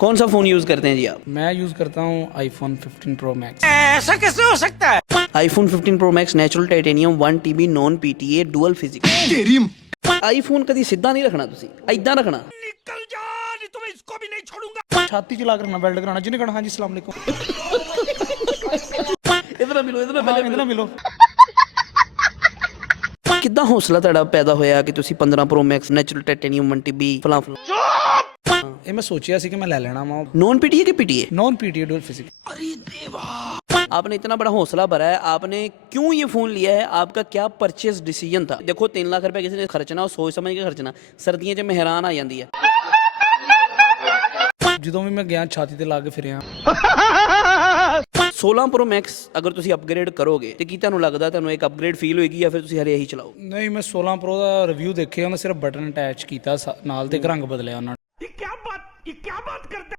कौन सा phone use करते हैं जी आप? मैं यूज़ करता हूँ आईफोन 15 प्रो मैक्स। ऐसा कैसे हो सकता है? IPhone 15 pro max natural titanium 1 TB non PTA dual physics. IPhone कभी सीधा नहीं रखना, तुसी इदां रखना। निकल जा, नहीं तो मैं इसको भी नहीं छोड़ूंगा। छाती चला कर रखना, वेल्ड कराना। जिन्हें कहना हाँ जी अस्सलाम वालेकुम। इधर मिलो, इधर हाँ, इधर मिलो। किद्दां हौसला तुहाडा पैदा होया कि तुसी 15 pro max natural titanium 1 TB फलां फलां ਇਹ ਮੈਂ ਸੋਚਿਆ ਸੀ ਕਿ ਮੈਂ ਲੈ ਲੈਣਾ ਵਾ नॉन PTA के PTA? Non PTA dual physics. आपने इतना बड़ा हौसला भरा है, आपने क्यों ये फ़ोन लिया है? आपका क्या परचेज डिसीजन था? देखो 3 लाख रुपए किसी ने खर्चना और सोच समझ के खर्चना, सर्दियों 'ਚ मेहरान आ जाती है। ਜਦੋਂ ਵੀ ਮੈਂ ਗਿਆ ਛਾਤੀ ਤੇ ਲਾ ਕੇ ਫਿਰਿਆ। 16 Pro Max ਅਗਰ ਤੁਸੀਂ ਅਪਗ੍ਰੇਡ ਕਰੋਗੇ ਤੇ ਕੀ ਤੁਹਾਨੂੰ ਲੱਗਦਾ ਤੁਹਾਨੂੰ ਇੱਕ ਅਪਗ੍ਰੇਡ ਫੀਲ ਹੋਏਗੀ ਜਾਂ ਫਿਰ ਤੁਸੀਂ ਹਰੇ ਇਹੀ ਚਲਾਓ? ਨਹੀਂ, ਮੈਂ 16 ਪ੍ਰੋ ਦਾ ਰਿਵਿਊ ਦੇਖਿਆ, ਉਹਨੇ ਸਿਰਫ ਬਟਨ ਅਟੈਚ ਕੀਤਾ ਨਾਲ ਤੇ ਇੱਕ ਰੰਗ ਬਦਲਿਆ ਉਹਨਾਂ ਨੇ। ये क्या बात करते